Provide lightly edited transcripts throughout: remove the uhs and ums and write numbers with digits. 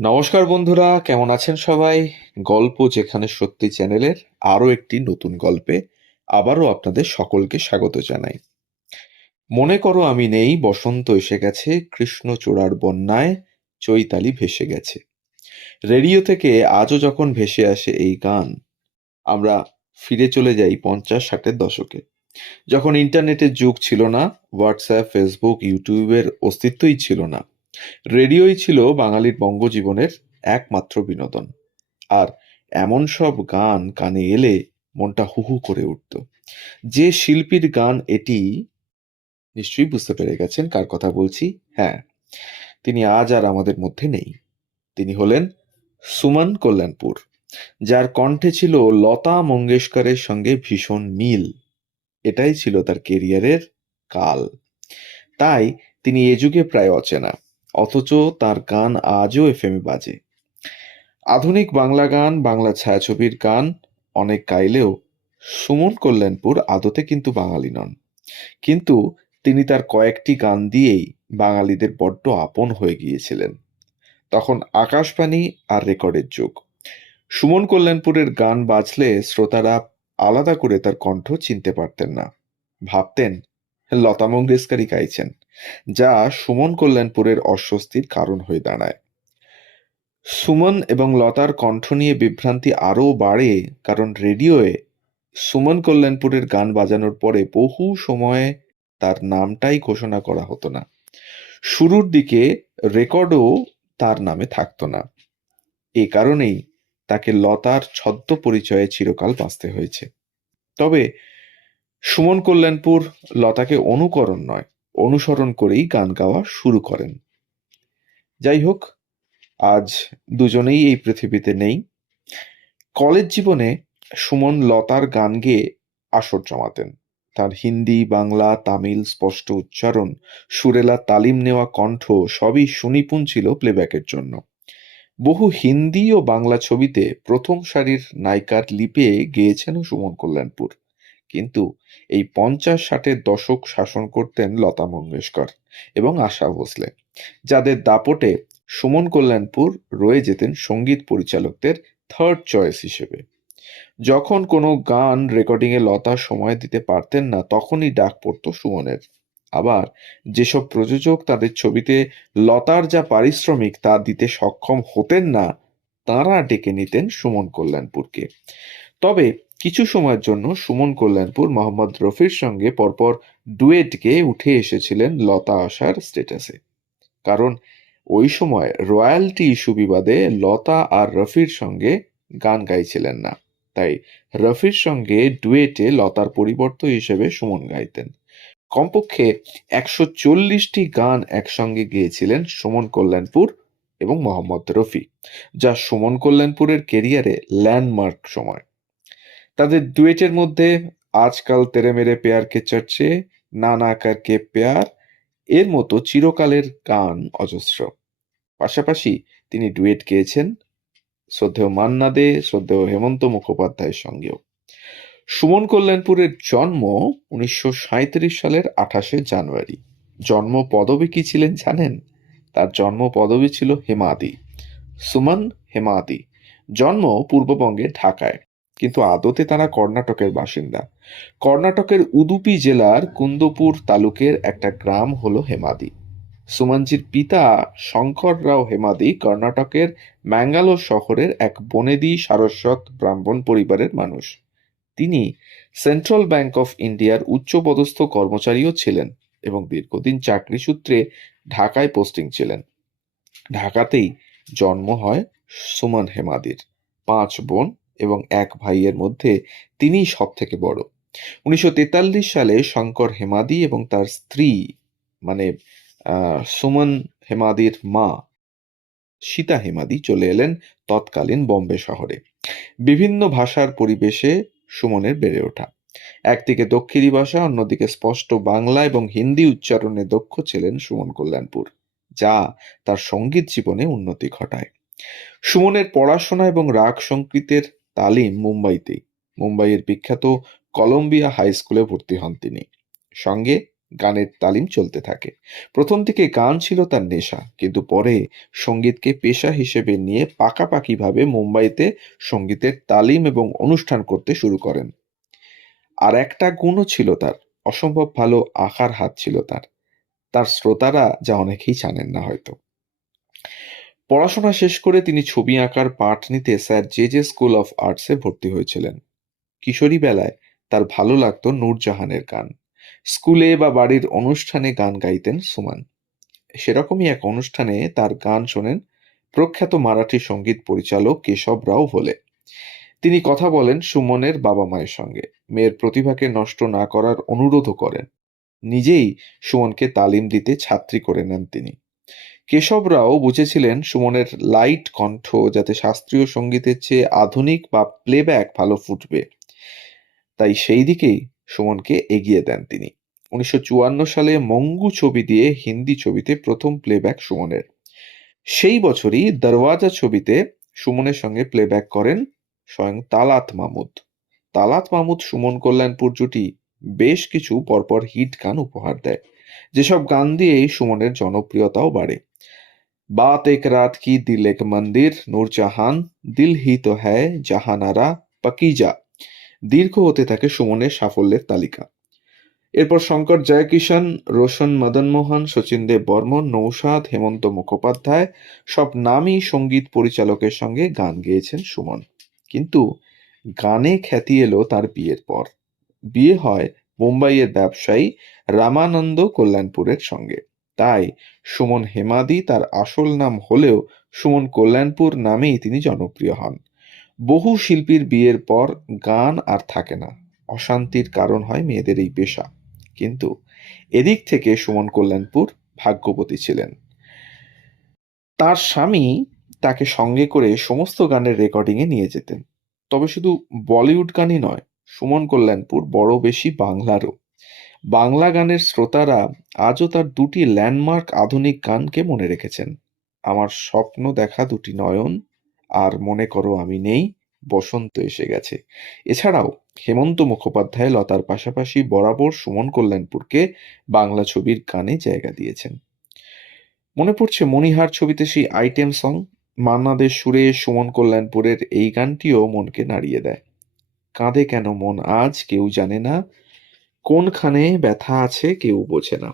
নমস্কার বন্ধুরা, কেমন আছেন সবাই? গল্প যেখানে সত্যি চ্যানেলের আরো একটি নতুন গল্পে আবারও আপনাদের সকলকে স্বাগত জানাই। মনে করো আমি নেই, বসন্ত এসে গেছে, কৃষ্ণচূড়ার বন্যায় চৈতালি ভেসে গেছে। রেডিও থেকে আজও যখন ভেসে আসে এই গান, আমরা ফিরে চলে যাই 50-60-এর দশকে, যখন ইন্টারনেটের যুগ ছিল না, হোয়াটসঅ্যাপ, ফেসবুক, ইউটিউবের অস্তিত্বই ছিল না। রেডিওই ছিল বাঙালির বঙ্গজীবনের একমাত্র বিনোদন। আর এমন সব গান কানে এলে মনটা হু হু করে উঠত। যে শিল্পীর গান এটি, নিশ্চয়ই বুঝতে পেরে গেছেন কার কথা বলছি। হ্যাঁ, তিনি আজ আর আমাদের মধ্যে নেই। তিনি হলেন সুমন কল্যাণপুর, যার কণ্ঠে ছিল লতা মঙ্গেশকরের সঙ্গে ভীষণ মিল। এটাই ছিল তার কেরিয়ারের কাল। তাই তিনি এ যুগে প্রায় অচেনা, অথচ তার গান আজও এফএমে বাজে। আধুনিক বাংলা গান, বাংলা ছায়াছবির গান অনেক গাইলেও সুমন কল্যাণপুর আদতে কিন্তু বাঙালি নন। কিন্তু তিনি তার কয়েকটি গান দিয়েই বাঙালিদের বড্ড আপন হয়ে গিয়েছিলেন। তখন আকাশবাণী আর রেকর্ডের যুগ। সুমন কল্যাণপুরের গান বাজলে শ্রোতারা আলাদা করে তার কণ্ঠ চিনতে পারতেন না, ভাবতেন লতা মঙ্গেশকরই গাইছেন, যা সুমন কল্যাণপুরের অস্বস্তির কারণ হয়ে দাঁড়ায়। সুমন এবং লতার কণ্ঠ নিয়ে বিভ্রান্তি আরও বাড়ে, কারণ রেডিওয়ে সুমন কল্যাণপুরের গান বাজানোর পরে বহু সময়ে তার নামটাই ঘোষণা করা হতো না। শুরুর দিকে রেকর্ডও তার নামে থাকতো না। এ কারণেই তাকে লতার ছদ্ম পরিচয়ে চিরকাল বাঁচতে হয়েছে। তবে সুমন কল্যাণপুর লতাকে অনুকরণ নয়, অনুসরণ করেই গান গাওয়া শুরু করেন। যাই হোক, আজ দুজনেই এই পৃথিবীতে নেই। কলেজ জীবনে সুমন লতার গান গেয়ে আসর জমাতেন। তার হিন্দি, বাংলা, তামিল স্পষ্ট উচ্চারণ, সুরেলা তালিম নেওয়া কণ্ঠ সবই সুনিপুণ ছিল প্লেব্যাকের জন্য। বহু হিন্দি ও বাংলা ছবিতে প্রথম সারির নায়িকার লিপে গেয়েছেন সুমন কল্যাণপুর। কিন্তু এই 50-60-এর দশক শাসন করতেন লতা মঙ্গেশকর এবং আশা ভোসলে, যাদের দাপটে সুমন কল্যাণপুর রয়ে যেতেন সঙ্গীত পরিচালকদের থার্ড চয়েস হিসেবে। যখন কোনো গান রেকর্ডিংয়ে লতা সময় দিতে পারতেন না, তখনই ডাক পড়তো সুমনের। আবার যেসব প্রযোজক তাদের ছবিতে লতার যা পারিশ্রমিক তা দিতে সক্ষম হতেন না, তাঁরা ডেকে নিতেন সুমন কল্যাণপুরকে। তবে কিছু সময়ের জন্য সুমন কল্যাণপুর মোহাম্মদ রফির সঙ্গে পরপর ডুয়েট গেয়ে উঠে এসেছিলেন লতা আসার স্ট্যাটাসে। কারণ ওই সময় রয়্যালটি ইস্যু বিবাদে লতা আর রফির সঙ্গে গান গাইছিলেন না। তাই রফির সঙ্গে ডুয়েটে লতার পরিবর্তন হিসেবে সুমন গাইতেন। কমপক্ষে 140টি গান একসঙ্গে গেয়েছিলেন সুমন কল্যাণপুর এবং মোহাম্মদ রফি, যা সুমন কল্যাণপুরের কেরিয়ারে ল্যান্ডমার্ক সময়। তাদের ডুয়েটের মধ্যে আজকাল তেরে মেরে প্যার কে চর্চে, না না করকে প্যার এর মতো চিরকালের গান অজস্র। পাশাপাশি তিনি ডুয়েট গেয়েছেন শ্রদ্ধেয় মান্না দে, শ্রদ্ধেয় হেমন্ত মুখোপাধ্যায়ের সঙ্গেও। সুমন কল্যাণপুরের জন্ম 1937 সালের 28শে জানুয়ারি। জন্ম পদবী কি ছিলেন জানেন? তার জন্ম পদবী ছিল হেমাদি, সুমন হেমাদি। জন্ম পূর্ববঙ্গের ঢাকায়, কিন্তু আদতে তারা কর্ণাটকের বাসিন্দা। কর্ণাটকের উদুপি জেলার কুন্দপুর তালুকের একটা গ্রাম হলো হেমাদি। সুমনজির পিতা শঙ্কর রাও হেমাদি কর্ণাটকের ম্যাঙ্গালোর শহরের এক বনেদি সারস্বত ব্রাহ্মণ পরিবারের মানুষ। তিনি সেন্ট্রাল ব্যাংক অফ ইন্ডিয়ার উচ্চপদস্থ কর্মচারীও ছিলেন এবং দীর্ঘদিন চাকরি সূত্রে ঢাকায় পোস্টিং ছিলেন। ঢাকাতেই জন্ম হয় সুমন হেমাদির। 5 বোন এবং 1 ভাইয়ের মধ্যে তিনিই সব থেকে বড়। 1943 সালে শঙ্কর হেমাদি এবং তার স্ত্রী, মানে সুমন হেমাদির মা সীতা হেমাদি চলে এলেন তৎকালীন বোম্বে শহরে। বিভিন্ন ভাষার পরিবেশে সুমনের বেড়ে ওঠা। একদিকে দক্ষিণী ভাষা, অন্যদিকে স্পষ্ট বাংলা এবং হিন্দি উচ্চারণে দক্ষ ছিলেন সুমন কল্যাণপুর, যা তার সঙ্গীত জীবনে উন্নতি ঘটায়। সুমনের পড়াশোনা এবং রাগ সংগীতের তালিম মুম্বাইয়ের বিখ্যাত কলম্বিয়া হাই স্কুলে ভর্তি হন তিনি। সঙ্গে গানের তালিম চলতে থাকে। প্রথম দিকে গান ছিল তার নেশা, কিন্তু পরে সঙ্গীতকে পেশা হিসেবে নিয়ে পাকাপাকিভাবে মুম্বাইতে সঙ্গীতের তালিম এবং অনুষ্ঠান করতে শুরু করেন। আর একটা গুণও ছিল তার, অসম্ভব ভালো আঁকার হাত ছিল তার। তার শ্রোতারা যা অনেকেই জানেন না হয়তো। পড়াশোনা শেষ করে তিনি ছবি আঁকার পাঠ নিতে স্যার জে স্কুল অফ আর্টসে ভর্তি হয়েছিলেন। কিশোরী বেলায় তার ভালো লাগতো নূরজাহানের গান। স্কুলে বা বাড়ির অনুষ্ঠানে গান গাইতেন সুমন। সেরকমই এক অনুষ্ঠানে তার গান শোনেন প্রখ্যাত মারাঠি সঙ্গীত পরিচালক কেশব রাও ভোলে। তিনি কথা বলেন সুমনের বাবা মায়ের সঙ্গে, মেয়ের প্রতিভাকে নষ্ট না করার অনুরোধও করেন। নিজেই সুমনকে তালিম দিতে ছাত্রী করে নেন তিনি। কেশব রাও বুঝেছিলেন সুমনের লাইট কণ্ঠ যাতে শাস্ত্রীয় সঙ্গীতের চেয়ে আধুনিক বা প্লেব্যাক ভালো ফুটবে, তাই সেই দিকেই সুমনকে এগিয়ে দেন তিনি। 1954 সালে মঙ্গু ছবি দিয়ে হিন্দি ছবিতে প্রথম প্লেব্যাক সুমনের। সেই বছরই দরওয়াজা ছবিতে সুমনের সঙ্গে প্লেব্যাক করেন স্বয়ং তালাত মাহমুদ। তালাত মাহমুদ সুমন কল্যাণপুর জুটি বেশ কিছু পরপর হিট গান উপহার দেয়, যেসব গান দিয়েই সুমনের জনপ্রিয়তাও বাড়ে। বাত এক রাত কি, দিল এক মন্দির, নূরজাহান, দিল হি তো হ্যায়, জাহানারা, পাকিজা দীর্ঘ হতে থাকে সুমনের সাফল্যের তালিকা। এরপর শঙ্কর জয়কিশন, রোশন মদনমোহন, শচীন দেব বর্মন, নৌশাদ, হেমন্ত মুখোপাধ্যায় সব নামী সঙ্গীত পরিচালকের সঙ্গে গান গেয়েছেন সুমন। কিন্তু গানে খ্যাতি এলো তার বিয়ের পর। বিয়ে হয় মুম্বাইয়ের ব্যবসায়ী রামানন্দ কল্যাণপুরের সঙ্গে। তাই সুমন হেমাদি তার আসল নাম হলেও সুমন কল্যাণপুর নামেই তিনি জনপ্রিয় হন। বহু শিল্পীর বিয়ের পর গান আর থাকে না, অশান্তির কারণ হয় মেয়েদের এই পেশা। কিন্তু এদিক থেকে সুমন কল্যাণপুর ভাগ্যবতী ছিলেন। তার স্বামী তাকে সঙ্গে করে সমস্ত গানের রেকর্ডিংয়ে নিয়ে যেতেন। তবে শুধু বলিউড গানই নয়, সুমন কল্যাণপুর বড় বেশি বাংলারও। বাংলা গানের শ্রোতারা আজও তার দুটি ল্যান্ডমার্ক আধুনিক গানকে মনে রেখেছেন, আমার স্বপ্ন দেখা দুটি নয়ন আর মনে করো আমি নেই, বসন্ত এসে গেছে। এছাড়াও হেমন্ত মুখোপাধ্যায় লতার পাশাপাশি বরাবর সুমন কল্যাণপুরকে বাংলা ছবির গানে জায়গা দিয়েছেন। মনে পড়ছে মণিহার ছবিতে সেই আইটেম সং, মান্না দের সুরে সুমন কল্যাণপুরের এই গানটিও মনকে নাড়িয়ে দেয়। কাঁদে কেন মন আজ কেউ জানে না, কোনখানে ব্যথা আছে কেউ বোঝে না।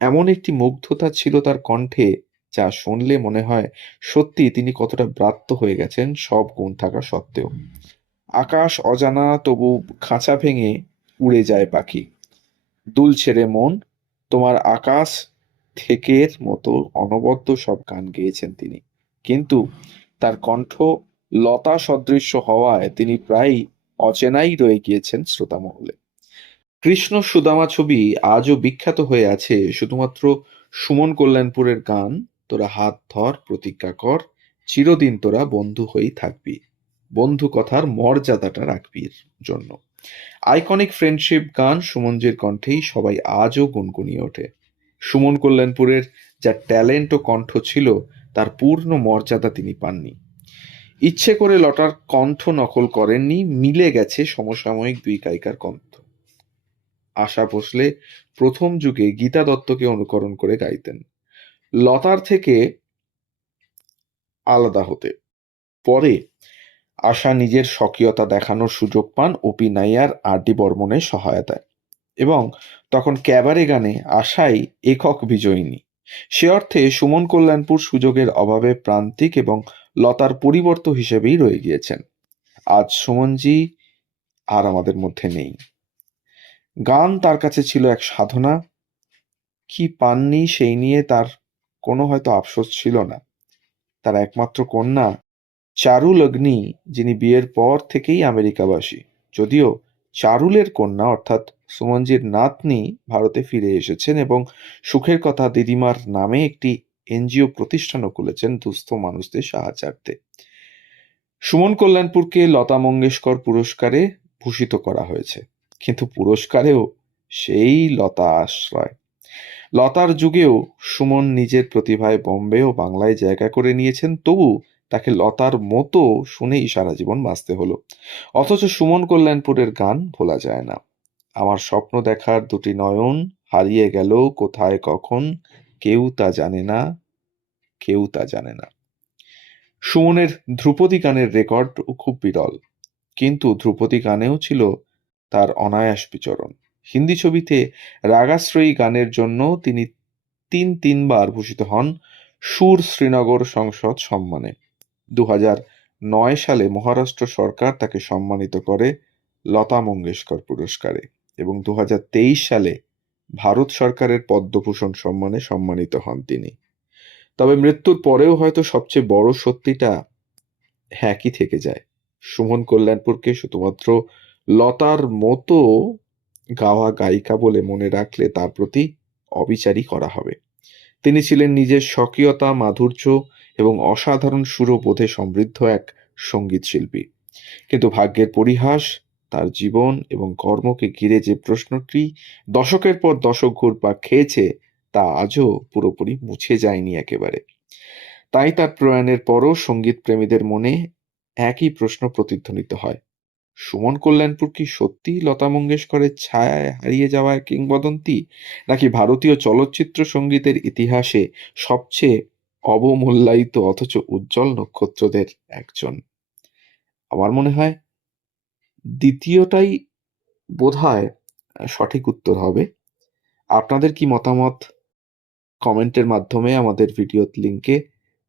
এমন একটি মুগ্ধতা ছিল তার কণ্ঠে, যা শুনলে মনে হয় সত্যি তিনি কতটা ব্রাত্য হয়ে গেছেন সব গুণ থাকা সত্ত্বেও। আকাশ অজানা তবু খাঁচা ভেঙে উড়ে যায় পাখি, দুলছে রে মন, তোমার আকাশ থেকের মতো অনবদ্য সব গান গেয়েছেন তিনি। কিন্তু তার কণ্ঠ লতা সদৃশ্য হওয়ায় তিনি প্রায়ই অচেনাই রয়ে গিয়েছেন শ্রোতামহলে। কৃষ্ণ সুদামা ছবি আজও বিখ্যাত হয়ে আছে শুধুমাত্র সুমন কল্যাণপুরের গান, তোরা হাত ধর প্রতিজ্ঞা কর, চিরদিন তোরা বন্ধু হয়েই থাকবি, বন্ধু কথার মর্যাদাটা রাখবি জন্য। আইকনিক ফ্রেন্ডশিপ গান সুমনজির কণ্ঠেই সবাই আজও গুনগুনিয়ে ওঠে। সুমন কল্যাণপুরের যা ট্যালেন্ট ও কণ্ঠ ছিল, তার পূর্ণ মর্যাদা তিনি পাননি। ইচ্ছে করে লতার কণ্ঠ নকল করেননি, মিলে গেছে সমসাময়িক দুই গায়িকার কণ্ঠ। আশা ভোসলে প্রথম যুগে গীতা দত্তকে অনুকরণ করে গাইতেন, লতার থেকে আলাদা হতে। পরে আশা নিজের স্বকীয়তা দেখানোর সুযোগ পান ওপি নাইয়ার, আর ডি বর্মনের সহায়তায়, এবং তখন ক্যাবারে গানে আশাই একক বিজয়িনী। সে অর্থে সুমন কল্যাণপুর সুযোগের অভাবে প্রান্তিক এবং লতার পরিবর্ত হিসেবেই রয়ে গিয়েছেন। আজ সুমনজি আর আমাদের মধ্যে নেই। গান তার কাছে ছিল এক সাধনা, কি পাননি সেই নিয়ে তার কোনো হয়তো আফসোস ছিল না। তার একমাত্র কন্যা চারুল অগ্নি, যিনি বিয়ের পর থেকেই আমেরিকাবাসী, যদিও চারুলের কন্যা অর্থাৎ সুমনজির নাতনি ভারতে ফিরে এসেছেন এবং সুখের কথা দিদিমার নামে একটি এনজিও প্রতিষ্ঠানও খুলেছেন দুস্থ মানুষদের সাহায্যার্থে। সুমন কল্যাণপুরকে লতা মঙ্গেশকর পুরস্কারে ভূষিত করা হয়েছে, কিন্তু পুরস্কারেও সেই লতা আশ্রয়। লতার যুগেও সুমন নিজের প্রতিভায় বোম্বে ও বাংলায় জায়গা করে নিয়েছেন, তবু তাকে লতার মতো শুনেই সারা জীবন বাঁচতে হলো। অথচ সুমন কল্যাণপুরের গান ভোলা যায় না। আমার স্বপ্ন দেখার দুটি নয়ন, হারিয়ে গেল কোথায় কখন, কেউ তা জানে না, কেউ তা জানে না। সুমনের ধ্রুপদী গানের রেকর্ড খুব বিরল, কিন্তু ধ্রুপদী গানেও ছিল তার অনায়াস বিচরণ। হিন্দি ছবিতে রাগাশ্রয়ী গানের জন্য তিনি তিনবার ভূষিত হন সুর শ্রীনগর সংসদ সম্মানে। 2009 সালে মহারাষ্ট্র সরকার তাকে সম্মানিত করে লতা মঙ্গেশকর পুরস্কারে এবং 2023 সালে ভারত সরকারের পদ্মভূষণ সম্মানে সম্মানিত হন তিনি। তবে মৃত্যুর পরেও হয়তো সবচেয়ে বড় সত্যিটা একই থেকে যায়। সুমন কল্যাণপুরকে শুধুমাত্র লতার মতো গাওয়া গায়িকা বলে মনে রাখলে তার প্রতি অবিচারই করা হবে। তিনি ছিলেন নিজের স্বকীয়তা, মাধুর্য এবং অসাধারণ সুরবোধে সমৃদ্ধ এক সঙ্গীত শিল্পী। কিন্তু ভাগ্যের পরিহাস, তার জীবন এবং কর্মকে ঘিরে যে প্রশ্নটি দশকের পর দশক ঘুরপাক খেয়েছে তা আজও পুরোপুরি মুছে যায়নি একেবারে। তাই তার প্রয়াণের পরও সঙ্গীত প্রেমীদের মনে একই প্রশ্ন প্রতিধ্বনিত হয়, সুমন কল্যাণপুর কি সত্যিই লতা মঙ্গেশকরের ছায়ায় হারিয়ে যাওয়া এক কিংবদন্তি, নাকি ভারতীয় চলচ্চিত্র সঙ্গীতের ইতিহাসে সবচেয়ে অবমূল্যায়িত অথচ উজ্জ্বল নক্ষত্রদের একজন? আমার মনে হয় দ্বিতীয়টাই বোধহয় সঠিক উত্তর হবে। আপনাদের কি মতামত কমেন্টের মাধ্যমে আমাদের ভিডিও লিঙ্কে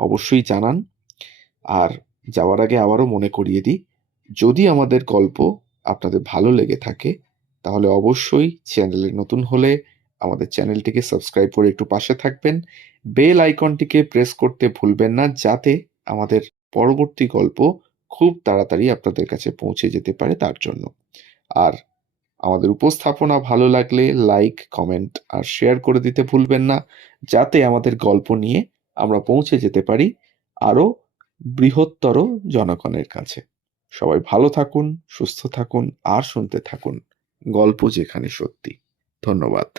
অবশ্যই জানান। আর যাওয়ার আগে আবারও মনে করিয়ে দিই, যদি আমাদের গল্প আপনাদের ভালো লেগে থাকে তাহলে অবশ্যই চ্যানেলে নতুন হলে আমাদের চ্যানেলটিকে সাবস্ক্রাইব করে একটু পাশে থাকবেন। বেল আইকনটিকে প্রেস করতে ভুলবেন না, যাতে আমাদের পরবর্তী গল্প খুব তাড়াতাড়ি আপনাদের কাছে পৌঁছে যেতে পারে তার জন্য। আর আমাদের উপস্থাপনা ভালো লাগলে লাইক, কমেন্ট আর শেয়ার করে দিতে ভুলবেন না, যাতে আমাদের গল্প নিয়ে আমরা পৌঁছে যেতে পারি আরও বৃহত্তর জনগণের কাছে। সবাই ভালো থাকুন, সুস্থ থাকুন আর শুনতে থাকুন গল্প যেখানে সত্যি। ধন্যবাদ।